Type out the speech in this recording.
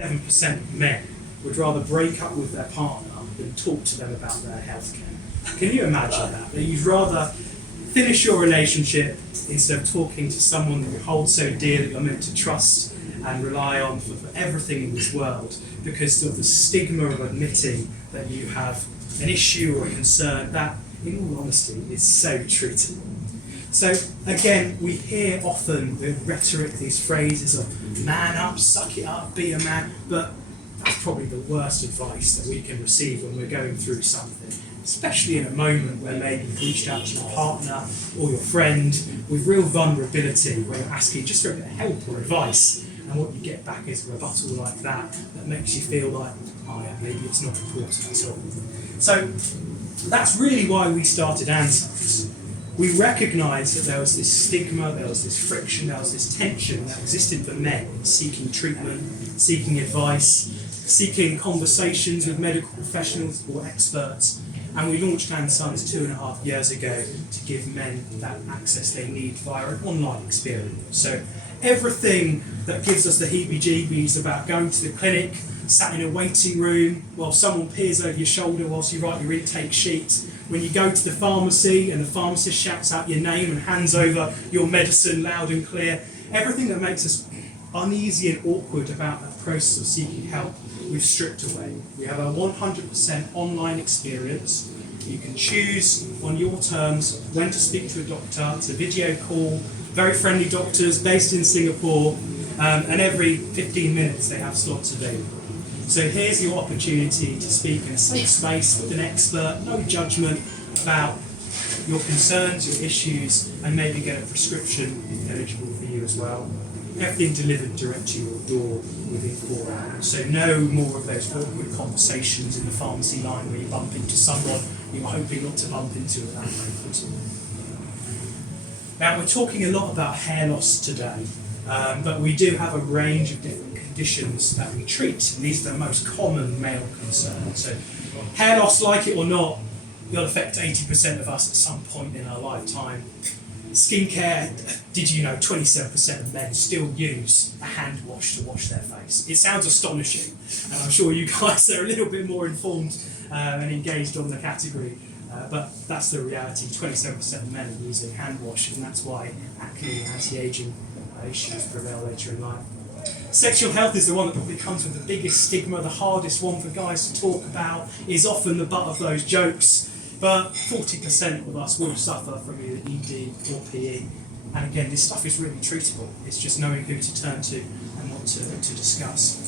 7% of men would rather break up with their partner than talk to them about their healthcare. Can you imagine that? That you'd rather finish your relationship instead of talking to someone that you hold so dear, that you're meant to trust and rely on for everything in this world, because of the stigma of admitting that you have an issue or a concern that, in all honesty, is so treatable. So again, we hear often the rhetoric, these phrases of man up, suck it up, be a man, but that's probably the worst advice that we can receive when we're going through something, especially in a moment where maybe you've reached out to your partner or your friend with real vulnerability, where you're asking just for a bit of help or advice, and what you get back is a rebuttal like that makes you feel like, oh yeah, maybe it's not important at all. So that's really why we started andSons. We recognised that there was this stigma, there was this friction, there was this tension that existed for men seeking treatment, seeking advice, seeking conversations with medical professionals or experts. And we launched andSons 2.5 years ago to give men that access they need via an online experience. So everything that gives us the heebie-jeebies about going to the clinic, sat in a waiting room while someone peers over your shoulder whilst you write your intake sheet, when you go to the pharmacy and the pharmacist shouts out your name and hands over your medicine loud and clear, everything that makes us uneasy and awkward about that process of seeking help, we've stripped away. We have a 100% online experience. You can choose on your terms when to speak to a doctor. It's a video call, very friendly doctors based in Singapore, and every 15 minutes they have slots available. So here's your opportunity to speak in a safe space with an expert, no judgment, about your concerns, your issues, and maybe get a prescription eligible for you as well. Everything delivered direct to your door within 4 hours. So no more of those awkward conversations in the pharmacy line where you bump into someone you're hoping not to bump into at that moment. Now, we're talking a lot about hair loss today, but we do have a range of different conditions that we treat, and these are the most common male concerns. So hair loss, like it or not, will affect 80% of us at some point in our lifetime. Skincare, did you know 27% of men still use a hand wash to wash their face? It sounds astonishing, and I'm sure you guys are a little bit more informed and engaged on the category, but that's the reality. 27% of men are using hand wash, and that's why acne and anti-aging issues prevail later in life. Sexual health is the one that probably comes with the biggest stigma, the hardest one for guys to talk about, is often the butt of those jokes, but 40% of us will suffer from either ED or PE. And again, this stuff is really treatable. It's just knowing who to turn to and what to discuss.